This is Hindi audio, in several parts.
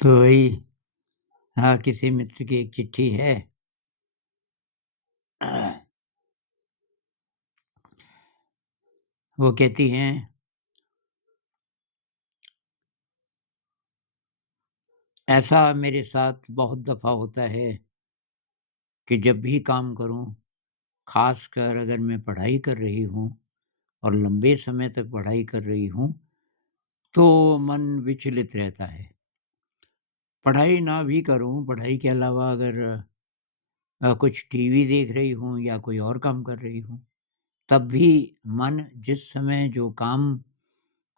तो वही हाँ, किसी मित्र की एक चिट्ठी है। वो कहती हैं, ऐसा मेरे साथ बहुत दफ़ा होता है कि जब भी काम करूँ, ख़ासकर अगर मैं पढ़ाई कर रही हूँ और लंबे समय तक पढ़ाई कर रही हूँ, तो मन विचलित रहता है। पढ़ाई ना भी करूँ, पढ़ाई के अलावा अगर कुछ टीवी देख रही हूँ या कोई और काम कर रही हूँ, तब भी मन जिस समय जो काम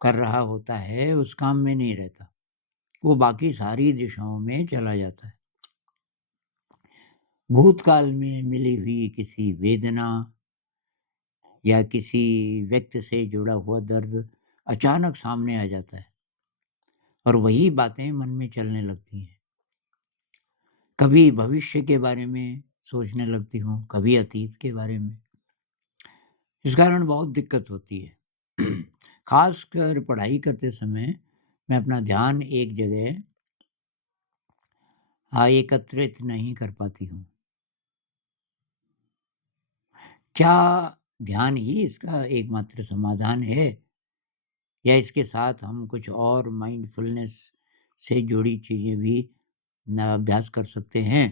कर रहा होता है, उस काम में नहीं रहता। वो बाकी सारी दिशाओं में चला जाता है। भूतकाल में मिली हुई किसी वेदना या किसी व्यक्ति से जुड़ा हुआ दर्द अचानक सामने आ जाता है और वही बातें मन में चलने लगती हैं। कभी भविष्य के बारे में सोचने लगती हूँ, कभी अतीत के बारे में। इस कारण बहुत दिक्कत होती है। खासकर पढ़ाई करते समय मैं अपना ध्यान एक जगह एकत्रित नहीं कर पाती हूँ। क्या ध्यान ही इसका एकमात्र समाधान है या इसके साथ हम कुछ और माइंडफुलनेस से जुड़ी चीज़ें भी अभ्यास कर सकते हैं?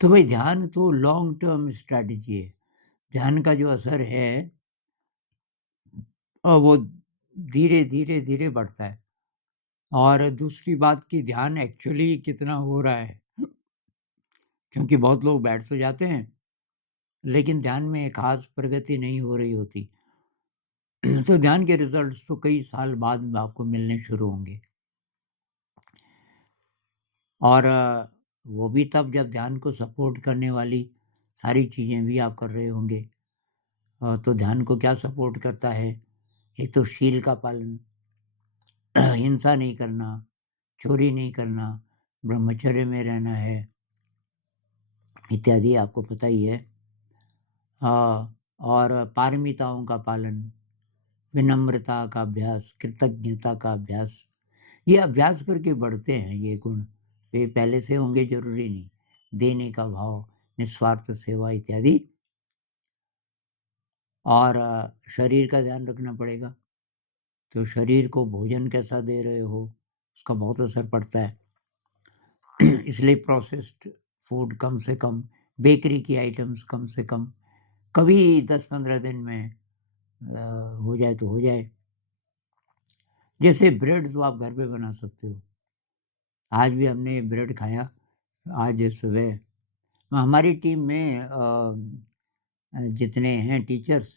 तो भाई ध्यान तो लॉन्ग टर्म स्ट्रैटेजी है। ध्यान का जो असर है वो धीरे, धीरे, धीरे बढ़ता है और दूसरी बात कि ध्यान एक्चुअली कितना हो रहा है, क्योंकि बहुत लोग बैठ तो जाते हैं, लेकिन ध्यान में ख़ास प्रगति नहीं हो रही होती। तो ध्यान के रिज़ल्ट्स तो कई साल बाद में आपको मिलने शुरू होंगे और वो भी तब जब ध्यान को सपोर्ट करने वाली सारी चीज़ें भी आप कर रहे होंगे। तो ध्यान को क्या सपोर्ट करता है? एक तो शील का पालन, हिंसा नहीं करना, चोरी नहीं करना, ब्रह्मचर्य में रहना है, इत्यादि आपको पता ही है। और पारमिताओं का पालन, विनम्रता का अभ्यास, कृतज्ञता का अभ्यास, ये अभ्यास करके बढ़ते हैं ये गुण। ये पहले से होंगे ज़रूरी नहीं। देने का भाव, निस्वार्थ सेवा इत्यादि और शरीर का ध्यान रखना पड़ेगा। तो शरीर को भोजन कैसा दे रहे हो, उसका बहुत असर पड़ता है। इसलिए प्रोसेस्ड फूड कम से कम, बेकरी की आइटम्स कम से कम, कभी 10-15 दिन में हो जाए तो हो जाए। जैसे ब्रेड तो आप घर पे बना सकते हो। आज भी हमने ब्रेड खाया, आज सुबह हमारी टीम में जितने हैं टीचर्स,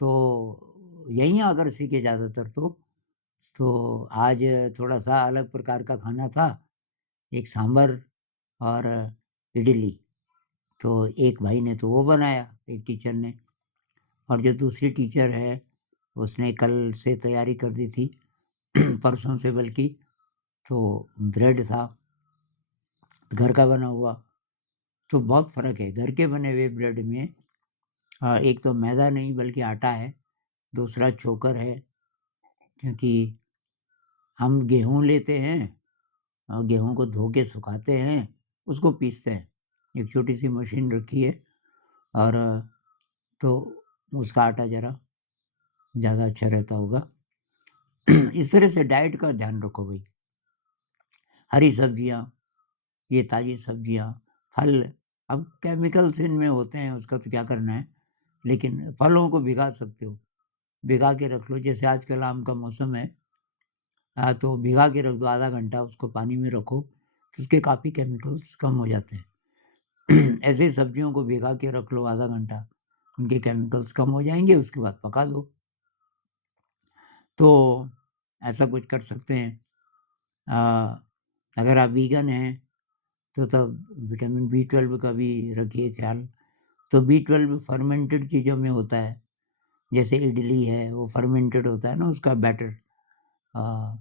तो यहीं आकर सीखे ज़्यादातर तो आज थोड़ा-सा अलग प्रकार का खाना था, एक सांभर और इडली। तो एक भाई ने तो वो बनाया, एक टीचर ने, और जो दूसरी टीचर है, उसने कल से तैयारी कर दी थी, परसों से बल्कि। तो ब्रेड था, घर का बना हुआ, तो बहुत फ़र्क है। घर के बने हुए ब्रेड में एक तो मैदा नहीं बल्कि आटा है, दूसरा चोकर है, क्योंकि हम गेहूँ लेते हैं और गेहूँ को धो के सुखाते हैं, उसको पीसते हैं। एक छोटी-सी मशीन रखी है और तो उसका आटा ज़रा ज़्यादा अच्छा रहता होगा। इस तरह से डाइट का ध्यान रखो भई। हरी सब्जियाँ, ये ताज़ी सब्जियाँ, फल, अब केमिकल्स इनमें होते हैं, उसका तो क्या करना है, लेकिन फलों को भिगा सकते हो, भिगा के रख लो। जैसे आजकल आम का मौसम है, तो भिगा के रख दो आधा घंटा, उसको पानी में रखो, तो उसके काफ़ी केमिकल्स कम हो जाते हैं। ऐसे ही सब्जियों को भिगा के रख लो आधा घंटा, उनके केमिकल्स कम हो जाएँगे, उसके बाद पका दो। तो ऐसा कुछ कर सकते हैं। अ, अगर आप वीगन हैं, तो तब विटामिन बी 12 का भी रखिए ख़्याल। तो बी 12 फर्मेंटेड चीज़ों में होता है, जैसे इडली है, वो फर्मेंटेड होता है ना उसका बैटर। अ,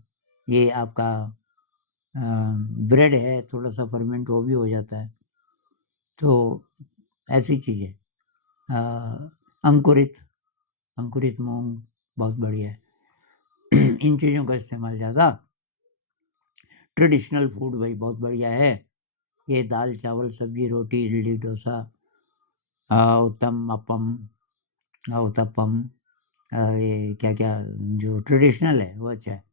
ये आपका अ, ब्रेड है, थोड़ा-सा फर्मेंट वो भी हो जाता है। तो ऐसी चीज़ें। अंकुरित अंकुरित मूँग बहुत बढ़िया है। इन चीज़ों का इस्तेमाल ज़्यादा। ट्रेडिशनल फूड भाई बहुत बढ़िया है। ये दाल, चावल, सब्ज़ी, रोटी, इडली, डोसा, उत्तम, अप्पम, उत्तपम, ये क्या-क्या जो ट्रेडिशनल है वो अच्छा है।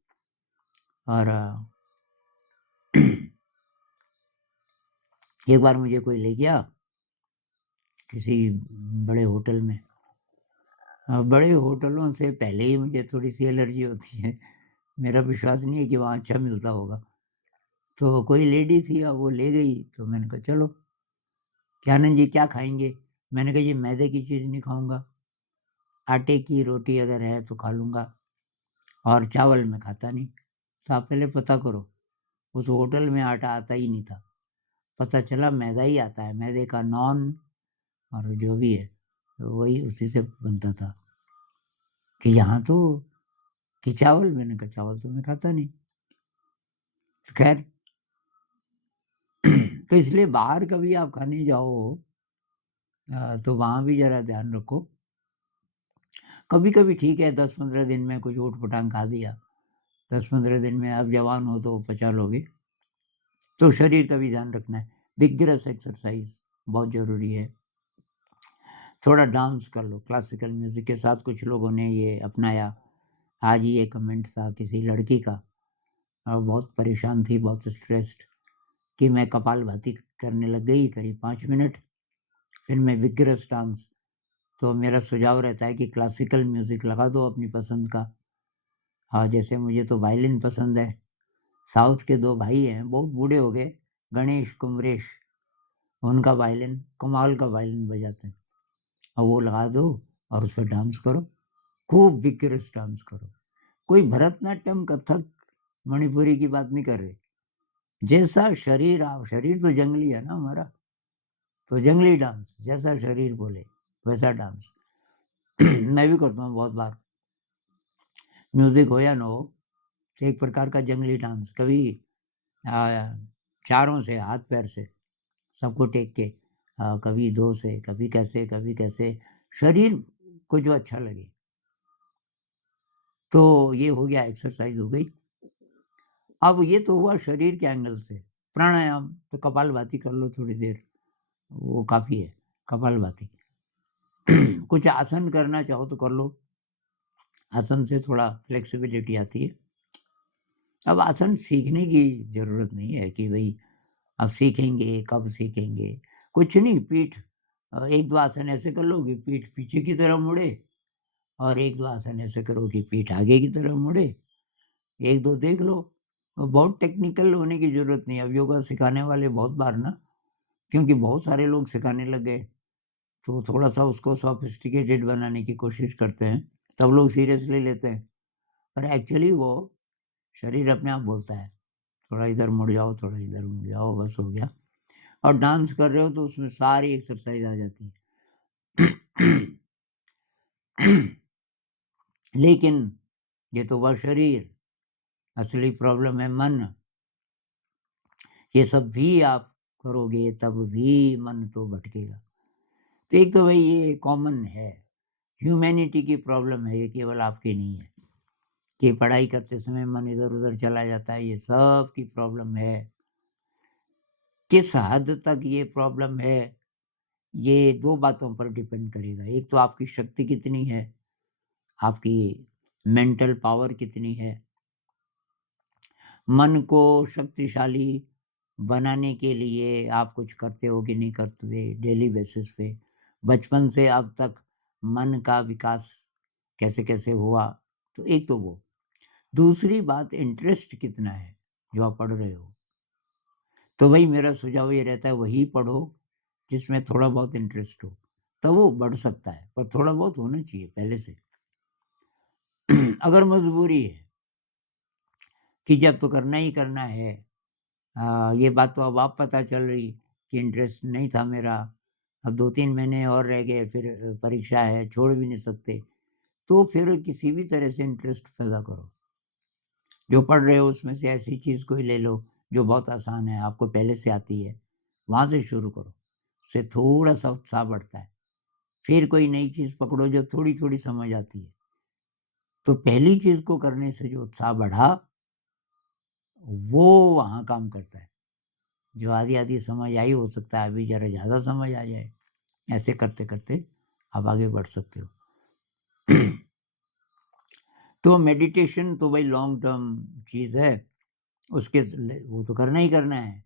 और एक बार मुझे कोई ले गया किसी बड़े होटल में। बड़े होटलों से पहले ही मुझे थोड़ी-सी एलर्जी होती है। मेरा विश्वास नहीं है कि वहाँ अच्छा मिलता होगा। तो कोई लेडी थी और वो ले गई, तो मैंने कहा चलो, कि आनंद जी क्या खाएँगे? मैंने कहा, ये मैदे की चीज़ नहीं खाऊँगा, आटे की रोटी अगर है तो खा लूँगा, और चावल मैं खाता नहीं। तो आप पहले पता करो, उस होटल में आटा आता ही नहीं था। पता चला मैदा ही आता है, मैदे का नान और जो भी है, तो वही उसी से बनता था। कि यहाँ तो कि चावल, मैंने कहा चावल तो मैं खाता नहीं। खैर तो इसलिए बाहर कभी आप खाने जाओ तो वहाँ भी ज़रा ध्यान रखो। कभी-कभी ठीक है, 10-15 दिन में कुछ ऊट-पटांग खा दिया। 10-15 दिन में आप जवान हो तो पचा लोगे। तो शरीर का भी ध्यान रखना है। विग्रस एक्सरसाइज़ बहुत ज़रूरी है। थोड़ा डांस कर लो, क्लासिकल म्यूज़िक के साथ कुछ लोगों ने ये अपनाया। आज ही एक कमेंट था किसी लड़की का, बहुत परेशान थी, बहुत स्ट्रेस्ड, कि मैं कपालभाति करने लग गई करीब 5 मिनट, फिर मैं विग्रस डांस। तो मेरा सुझाव रहता है कि क्लासिकल म्यूज़िक लगा दो अपनी पसंद का। हाँ, जैसे मुझे तो वायलिन पसंद है। साउथ के 2 भाई हैं, बहुत बूढ़े हो गए, गणेश, कुमरेश, उनका वायलिन, कमाल का वायलिन बजाते हैं। और वो लगा दो और उस पे डांस करो, खूब विग्रस डांस करो। कोई भरतनाट्यम, कथक, मणिपुरी की बात नहीं कर रहे। जैसा शरीर, आप शरीर तो जंगली है ना हमारा, तो जंगली डांस, जैसा शरीर बोले वैसा डांस। मैं भी करता हूँ बहुत बार, म्यूज़िक हो या ना हो, तो एक प्रकार का जंगली डांस। कभी चारों से, हाथ-पैर से, सबको टेक के, कभी 2 से, कभी कैसे, शरीर को जो अच्छा लगे। तो ये हो गया, एक्सरसाइज़ हो गई। अब ये तो हुआ शरीर के एंगल से। प्राणायाम, तो कपालभाति कर लो थोड़ी देर, वो काफ़ी है, कपालभाति। कुछ आसन करना चाहो तो कर लो, आसन से थोड़ा फ्लेक्सिबिलिटी आती है। अब आसन सीखने की ज़रूरत नहीं है कि भई अब सीखेंगे, कब सीखेंगे? कुछ नहीं, पीठ 1-2 आसन ऐसे कर लो कि पीठ पीछे की तरफ मुड़े, और 1-2 आसन ऐसे करो कि पीठ आगे की तरफ मुड़े। 1-2 देख लो। बहुत टेक्निकल होने की ज़रूरत नहीं है। अब योगा सिखाने वाले बहुत बार ना, क्योंकि बहुत सारे लोग सिखाने लग गए, तो थोड़ा-सा उसको सोफिस्टिकेटेड बनाने की कोशिश करते हैं, तब लोग सीरियसली लेते हैं। पर एक्चुअली वो शरीर अपने आप बोलता है, थोड़ा इधर मुड़ जाओ, थोड़ा इधर मुड़ जाओ, बस हो गया। और डांस कर रहे हो तो उसमें सारी एक्सरसाइज़ आ जाती है। लेकिन ये तो हुआ शरीर, असली प्रॉब्लम है मन। ये सब भी आप करोगे तब भी मन तो भटकेगा। तो एक तो भाई ये कॉमन है, ह्यूमैनिटी की प्रॉब्लम है, ये केवल आपकी नहीं है कि पढ़ाई करते समय मन इधर-उधर चला जाता है, ये सबकी प्रॉब्लम है। किस हद तक ये प्रॉब्लम है, ये 2 बातों पर डिपेंड करेगा। एक तो आपकी शक्ति कितनी है, आपकी मेंटल पावर कितनी है। मन को शक्तिशाली बनाने के लिए आप कुछ करते हो कि नहीं करते डेली बेसिस पे? बचपन से अब तक मन का विकास कैसे-कैसे हुआ? तो एक तो वो। दूसरी बात, इंटरेस्ट कितना है जो आप पढ़ रहे हो? तो वही मेरा सुझाव ये रहता है, वही पढ़ो जिसमें थोड़ा बहुत इंटरेस्ट हो, तब वो बढ़ सकता है, पर थोड़ा बहुत होना चाहिए पहले से। अगर मजबूरी है कि जब तो करना ही करना है, ये बात तो अब आप पता चल रही कि इंटरेस्ट नहीं था मेरा, अब 2-3 महीने और रह गए, फिर परीक्षा है, छोड़ भी नहीं सकते, तो फिर किसी भी तरह से इंटरेस्ट पैदा करो। जो पढ़ रहे हो उसमें से ऐसी चीज़ कोई ले लो जो बहुत आसान है, आपको पहले से आती है, वहाँ से शुरू करो, उससे थोड़ा-सा उत्साह बढ़ता है। फिर कोई नई चीज़ पकड़ो जो थोड़ी-थोड़ी समझ आती है। तो पहली चीज़ को करने से जो उत्साह बढ़ा, वो वहाँ काम करता है। जो आधी-आधी समझ आई, हो सकता है अभी ज़रा ज़्यादा समझ आ जाए। ऐसे करते-करते आप आगे बढ़ सकते हो। तो मेडिटेशन तो भाई लॉन्ग टर्म चीज़ है, उसके ल वो तो करना ही करना है।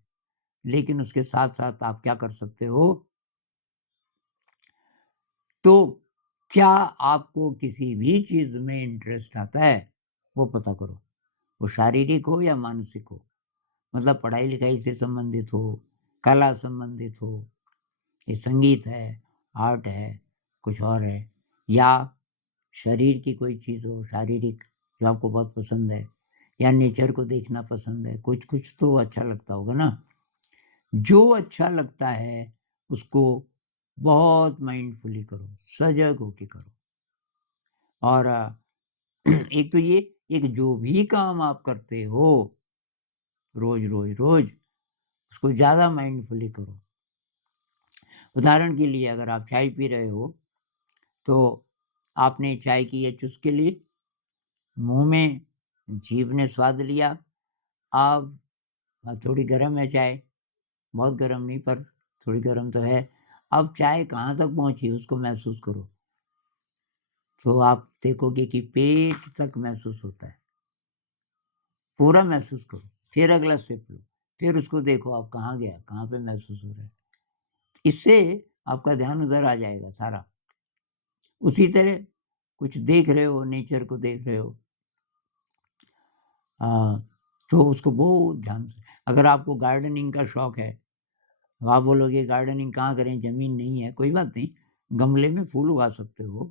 लेकिन उसके साथ-साथ आप क्या कर सकते हो, तो क्या आपको किसी भी चीज़ में इंटरेस्ट आता है, वो पता करो। वो शारीरिक हो या मानसिक हो। मतलब पढ़ाई-लिखाई से संबंधित हो, कला संबंधित हो, ये संगीत है, आर्ट है, कुछ और है, या शरीर की कोई चीज़ हो शारीरिक जो आपको बहुत पसंद है, या नेचर को देखना पसंद है, कुछ-कुछ तो अच्छा लगता होगा ना? जो अच्छा लगता है उसको बहुत माइंडफुली करो, सजग होके करो। और एक तो ये, एक जो भी काम आप करते हो रोज़, रोज़, रोज़, उसको ज़्यादा माइंडफुली करो। उदाहरण के लिए अगर आप चाय पी रहे हो, तो आपने चाय की ये चुस्की ली, मुँह में जीभ ने स्वाद लिया, अब थोड़ी गरम है चाय, बहुत गरम नहीं पर थोड़ी गरम तो है। अब चाय कहाँ तक पहुँची उसको महसूस करो, तो आप देखोगे कि पेट तक महसूस होता है। पूरा महसूस करो, फिर अगला स्टेप लो, फिर उसको देखो आप कहाँ गया, कहाँ पे महसूस हो रहा है। इससे आपका ध्यान उधर आ जाएगा सारा। उसी तरह कुछ देख रहे हो, नेचर को देख रहे हो, तो उसको बहुत ध्यान से, अगर आपको गार्डनिंग का शौक है, तो आप बोलोगे गार्डनिंग कहाँ करें, ज़मीन नहीं है, कोई बात नहीं, गमले में फूल उगा सकते हो।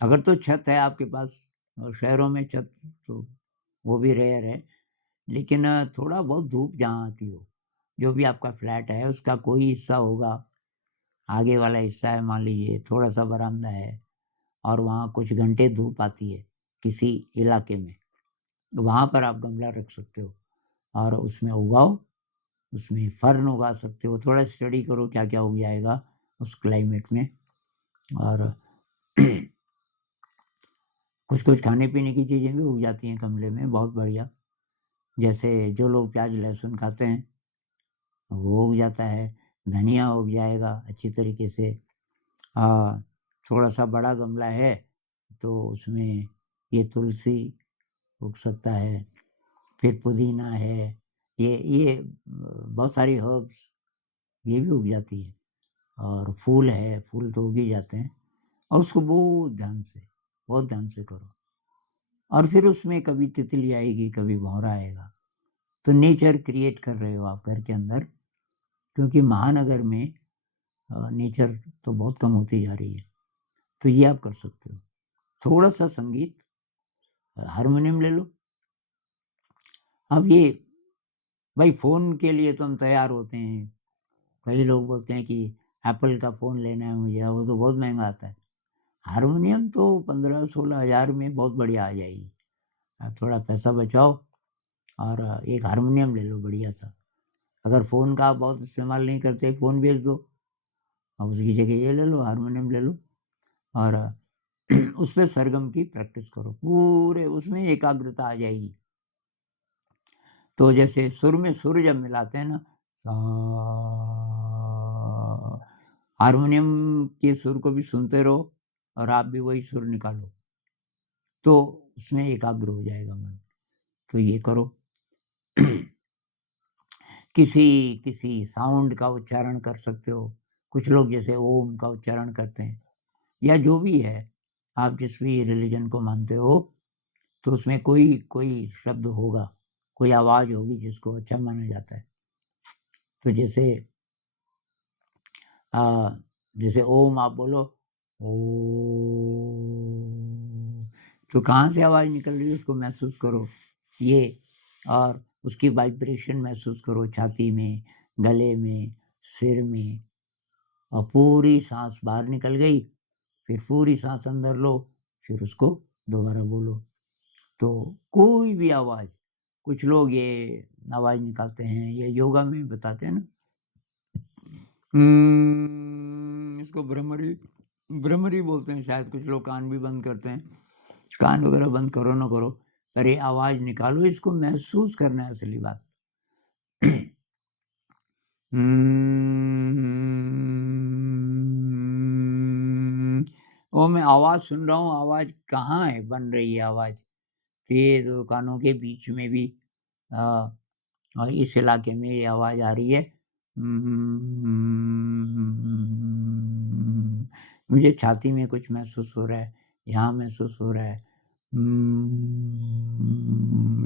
अगर तो छत है आपके पास, और शहरों में छत तो वो भी रेयर है, लेकिन थोड़ा बहुत धूप जहाँ आती हो, जो भी आपका फ्लैट है उसका कोई हिस्सा होगा, आगे वाला हिस्सा है मान लीजिए, थोड़ा-सा बरामदा है और वहाँ कुछ घंटे धूप आती है किसी इलाके में, वहाँ पर आप गमला रख सकते हो और उसमें उगाओ, उसमें फ़र्न उगा सकते हो। थोड़ा स्टडी करो क्या-क्या उग जाएगा उस क्लाइमेट में, और कुछ-कुछ खाने-पीने की चीज़ें भी उग जाती हैं गमले में, बहुत बढ़िया। जैसे जो लोग प्याज़, लहसुन खाते हैं, वो उग जाता है, धनिया उग जाएगा अच्छी तरीके से। थोड़ा-सा बड़ा गमला है, तो उसमें ये तुलसी उग सकता है, फिर पुदीना है, ये बहुत सारी हर्ब्स ये भी उग जाती है, और फूल है, फूल तो उग ही जाते हैं, और उसको बहुत ध्यान से करो। और फिर उसमें कभी तितली आएगी, कभी भँवरा आएगा, तो नेचर क्रिएट कर रहे हो आप घर के अंदर, क्योंकि महानगर में नेचर तो बहुत कम होती जा रही है, तो ये आप कर सकते हो। थोड़ा-सा संगीत, हारमोनियम ले लो। अब ये भाई फ़ोन के लिए तो हम तैयार होते हैं, कई लोग बोलते हैं कि एप्पल का फ़ोन लेना है मुझे, वो तो बहुत महँगा आता है। हारमोनियम तो 15-16 हज़ार में बहुत बढ़िया आ जाएगी। थोड़ा पैसा बचाओ और एक हारमोनियम ले लो बढ़िया-सा। अगर फ़ोन का आप बहुत इस्तेमाल नहीं करते, फ़ोन बेच दो, अब उसकी जगह ये ले लो, हारमोनियम ले लो, और उसपे सरगम की प्रैक्टिस करो। पूरे उसमें एकाग्रता आ जाएगी। तो जैसे सुर में सुर जब मिलाते हैं ना, सा, हारमोनियम के सुर को भी सुनते रहो और आप भी वही सुर निकालो, तो उसमें एकाग्र हो जाएगा मन। तो ये करो। किसी किसी साउंड का उच्चारण कर सकते हो। कुछ लोग जैसे ओम का उच्चारण करते हैं, या जो भी है, आप जिस भी रिलीजन को मानते हो, तो उसमें कोई कोई शब्द होगा, कोई आवाज़ होगी जिसको अच्छा माना जाता है। तो अ, जैसे ओम आप बोलो, ओम, तो कहाँ से आवाज़ निकल रही है उसको महसूस करो, ये, और उसकी वाइब्रेशन महसूस करो छाती में, गले में, सिर में, और पूरी साँस बाहर निकल गई, फिर पूरी साँस अंदर लो, फिर उसको दोबारा बोलो। तो कोई भी आवाज़, कुछ लोग ये आवाज़ निकालते हैं, ये योगा में बताते हैं ना, इसको भ्रमरी भ्रमरी बोलते हैं शायद, कुछ लोग कान भी बंद करते हैं। कान वगैरह बंद करो ना करो, पर ये आवाज़ निकालो, इसको महसूस करना है असली बात। वो मैं आवाज़ सुन रहा हूँ, आवाज़ कहाँ है बन रही है आवाज़? तो ये तो कानों के बीच में भी अ, और इस इलाके में ये आवाज़ आ रही है। मुझे छाती में कुछ महसूस हो रहा है, यहाँ महसूस हो रहा है,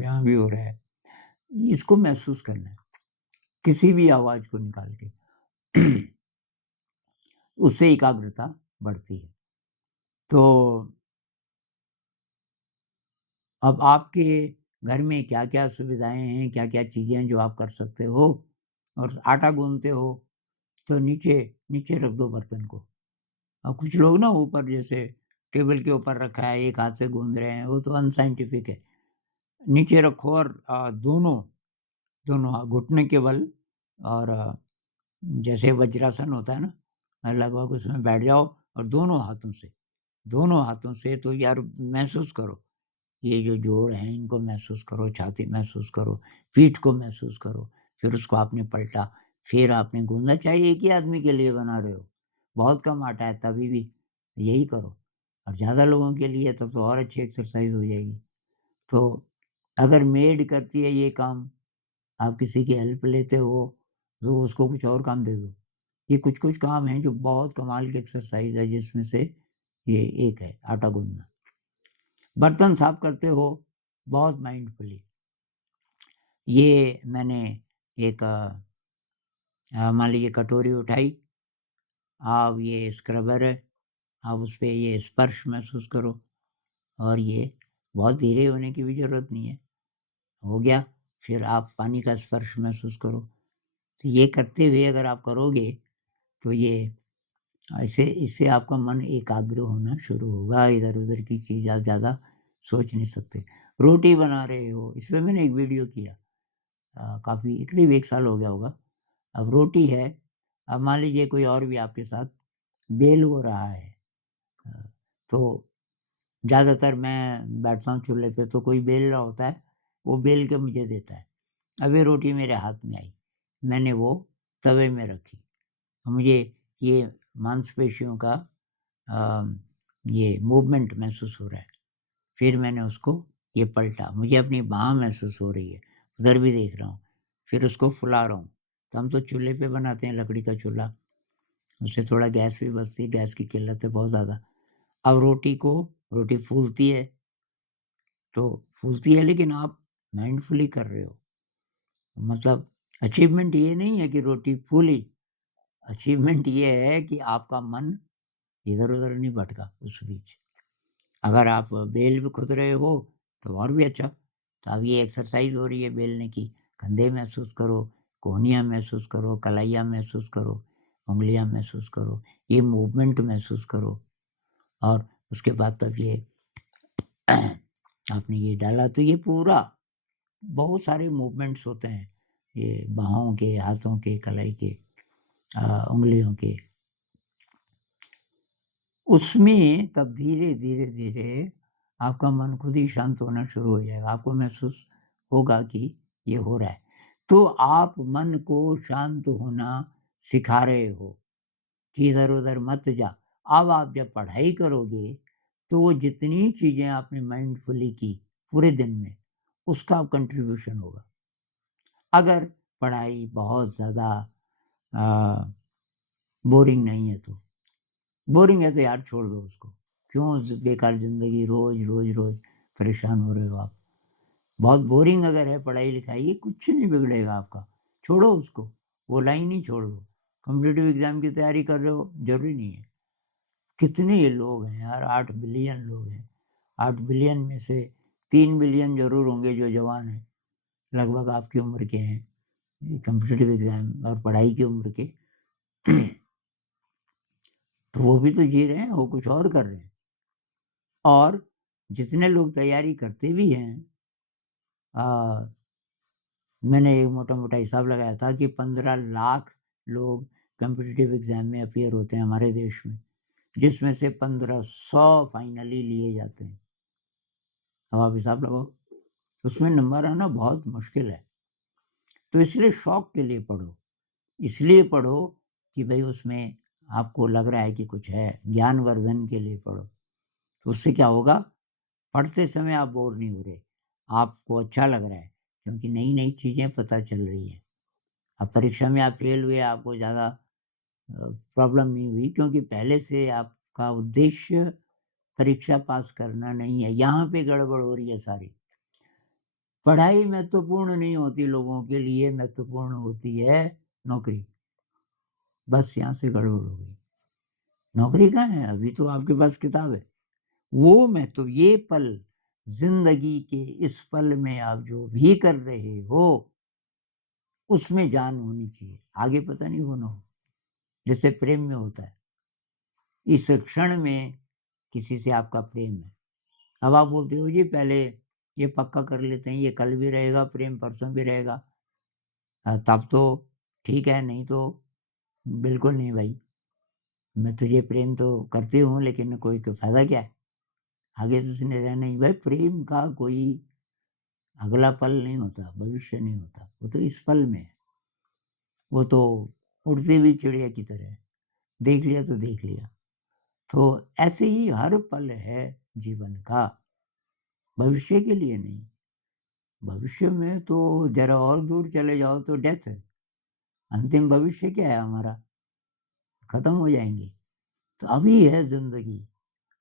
यहाँ भी हो रहा है। इसको महसूस करना है, किसी भी आवाज़ को निकाल के। उससे एकाग्रता बढ़ती है। तो अब आपके घर में क्या-क्या सुविधाएँ हैं, क्या-क्या चीज़ें हैं जो आप कर सकते हो? और आटा गूँथते हो तो नीचे नीचे रख दो बर्तन को। अब कुछ लोग ना ऊपर जैसे टेबल के ऊपर रखा है, एक हाथ से गूँथ रहे हैं, वो तो अनसाइंटिफिक है। नीचे रखो और दोनों घुटने के बल और जैसे वज्रासन होता है ना, लगभग उसमें बैठ जाओ और दोनों हाथों से तो यार महसूस करो, ये जो जोड़ हैं इनको महसूस करो, छाती महसूस करो, पीठ को महसूस करो। फिर उसको आपने पलटा, फिर आपने गूँधा, चाहे एक ही आदमी के लिए बना रहे हो, बहुत कम आटा है तभी भी यही करो, और ज़्यादा लोगों के लिए तब तो और अच्छी एक्सरसाइज़ हो जाएगी। तो अगर मेड करती है ये काम, आप किसी की हेल्प लेते हो, तो उसको कुछ और काम दे दो। ये कुछ-कुछ काम हैं जो बहुत कमाल की एक्सरसाइज़ है, जिसमें से ये एक है आटा गूँथना। बर्तन साफ करते हो बहुत माइंडफुली। ये मैंने एक मान लीजिए कटोरी उठाई, अब ये स्क्रबर है, आप उस पे ये स्पर्श महसूस करो, और ये बहुत धीरे होने की भी ज़रूरत नहीं है। हो गया, फिर आप पानी का स्पर्श महसूस करो। तो ये करते हुए अगर आप करोगे, तो ये ऐसे इससे आपका मन एकाग्र होना शुरू होगा, इधर-उधर की चीज़ आप ज़्यादा सोच नहीं सकते। रोटी बना रहे हो, इस पे मैंने एक वीडियो किया, काफ़ी करीब 1 साल हो गया होगा। अब रोटी है, अब मान लीजिए कोई और भी आपके साथ बेल हो रहा है, अ, तो ज़्यादातर मैं बैठता हूँ चूल्हे पे, तो कोई बेल रहा होता है, वो बेल के मुझे देता है। अब ये रोटी मेरे हाथ में आई, मैंने वो तवे में रखी, मुझे ये मांसपेशियों का अ, ये मूवमेंट महसूस हो रहा है। फिर मैंने उसको ये पलटा, मुझे अपनी बाँह महसूस हो रही है, उधर भी देख रहा हूँ, फिर उसको फुला रहा हूँ। तो हम तो चूल्हे पे बनाते हैं, लकड़ी का चूल्हा, उससे थोड़ा गैस भी बचती है, गैस की किल्लत है बहुत ज़्यादा। अब रोटी फूलती है, तो फूलती है लेकिन आप माइंडफुली कर रहे हो। मतलब अचीवमेंट ये नहीं है कि रोटी फूली, अचीवमेंट ये है कि आपका मन इधर-उधर नहीं भटका उस बीच। अगर आप बेल भी खुद रहे हो तो और भी अच्छा। तो अब ये एक्सरसाइज़ हो रही है बेलने की, कंधे महसूस करो, कोहनियाँ महसूस करो, कलाइयाँ महसूस करो, उँगलियाँ महसूस करो, ये मूवमेंट महसूस करो, और उसके बाद तब ये आपने ये डाला तो ये पूरा बहुत सारे मूवमेंट्स होते हैं, ये बाहों के, हाथों के, कलाई के, उँगलियों के। उसमें तब धीरे-धीरे आपका मन खुद ही शांत होना शुरू हो जाएगा। आपको महसूस होगा कि ये हो रहा है। तो आप मन को शांत होना सिखा रहे हो कि इधर-उधर मत जा। अब आप जब पढ़ाई करोगे, तो वो जितनी चीज़ें आपने माइंडफुली की पूरे दिन में, उसका कंट्रीब्यूशन होगा। अगर पढ़ाई बहुत ज़्यादा अ, बोरिंग नहीं है तो। बोरिंग है तो यार छोड़ दो उसको। क्यों बेकार ज़िंदगी रोज़ परेशान हो रहे हो आप। बहुत बोरिंग अगर है पढ़ाई-लिखाई, ये कुछ नहीं बिगड़ेगा आपका, छोड़ो उसको, वो लाइन ही छोड़ दो। कॉम्पिटिटिव एग्ज़ाम की तैयारी कर रहे हो, ज़रूरी नहीं है। कितने ये लोग हैं यार, 8 बिलियन लोग हैं। 8 बिलियन में से 3 बिलियन ज़रूर होंगे जो जवान हैं, लगभग आपकी उम्र के हैं, कॉम्पिटिटिव एग्ज़ाम और पढ़ाई की उम्र के। तो वो भी तो जी रहे हैं, वो कुछ और कर रहे हैं। और जितने लोग तैयारी करते भी हैं, अ, मैंने एक मोटा-मोटा हिसाब लगाया था कि 15 लाख लोग कॉम्पिटिटिव एग्ज़ाम में अपीयर होते हैं हमारे देश में। जिसमें से 1500 फाइनली लिए जाते हैं। अब आप हिसाब लगाओ, उसमें नंबर आना बहुत मुश्किल है। तो इसलिए शौक के लिए पढ़ो, इसलिए पढ़ो कि भाई उसमें आपको लग रहा है कि कुछ है, ज्ञानवर्धन के लिए पढ़ो। तो उससे क्या होगा, पढ़ते समय आप बोर नहीं हो रहे, आपको अच्छा लग रहा है, क्योंकि नई-नई चीज़ें पता चल रही हैं। अब परीक्षा में आप फेल हुए, आपको ज़्यादा प्रॉब्लम नहीं हुई, क्योंकि पहले से आपका उद्देश्य परीक्षा पास करना नहीं है। यहाँ पे गड़बड़ हो रही है सारी। पढ़ाई महत्वपूर्ण नहीं होती लोगों के लिए, महत्वपूर्ण होती है नौकरी। बस यहाँ से गड़बड़ हो गई। नौकरी कहाँ है? अभी तो आपके पास किताब है। वो महत्व, ये पल, ज़िंदगी के इस पल में आप जो भी कर रहे हो, उसमें जान होनी चाहिए। आगे पता नहीं होना हो, जैसे प्रेम में होता है। इस क्षण में किसी से आपका प्रेम है। अब आप बोलते हो जी पहले ये पक्का कर लेते हैं, ये कल भी रहेगा प्रेम, परसों भी रहेगा। तब तो ठीक है, नहीं तो बिल्कुल नहीं भाई। मैं तुझे प्रेम तो करती हूँ, लेकिन कोई फ़ायदा क्या है? आगे तो उसने रहना ही। भाई प्रेम का कोई अगला पल नहीं होता, भविष्य नहीं होता, वो तो इस पल में है। वो तो उड़ती हुई चिड़िया की तरह है, देख लिया तो देख लिया। तो ऐसे ही हर पल है जीवन का, भविष्य के लिए नहीं। भविष्य में तो ज़रा और दूर चले जाओ तो डेथ है। अंतिम भविष्य क्या है हमारा? खत्म हो जाएंगे। तो अभी है ज़िंदगी,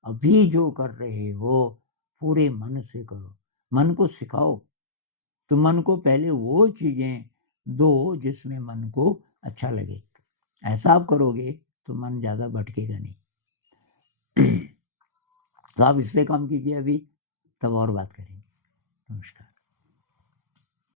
अभी जो कर रहे हो पूरे मन से करो। मन को सिखाओ, तो मन को पहले वो चीज़ें दो जिसमें मन को अच्छा लगे। ऐसा आप करोगे तो मन ज़्यादा भटकेगा नहीं। तो आप इस पे काम कीजिए अभी, तब और बात करेंगे। नमस्कार।